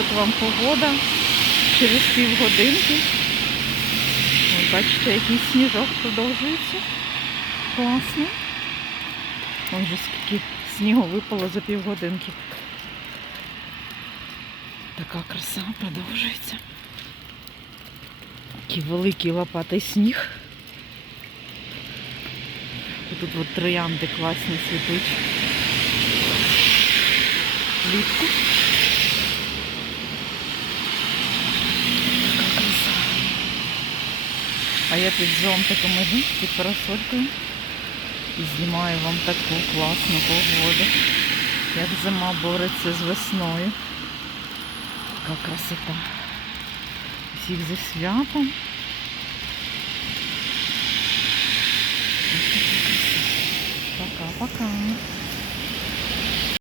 От вам погода через півгодинки. От бачите, який сніжок продовжується. Класно. Вон же скільки снігу випало за півгодинки. Така краса продовжується. Такий великий лопатий сніг. Тут от троянди класні цвітуть. Влітку. А я під зонтиком іду, під парасолькою. І знімаю вам таку класну погоду. Як зима бореться з весною. Така красота. Всіх зі святом. Пока-пока.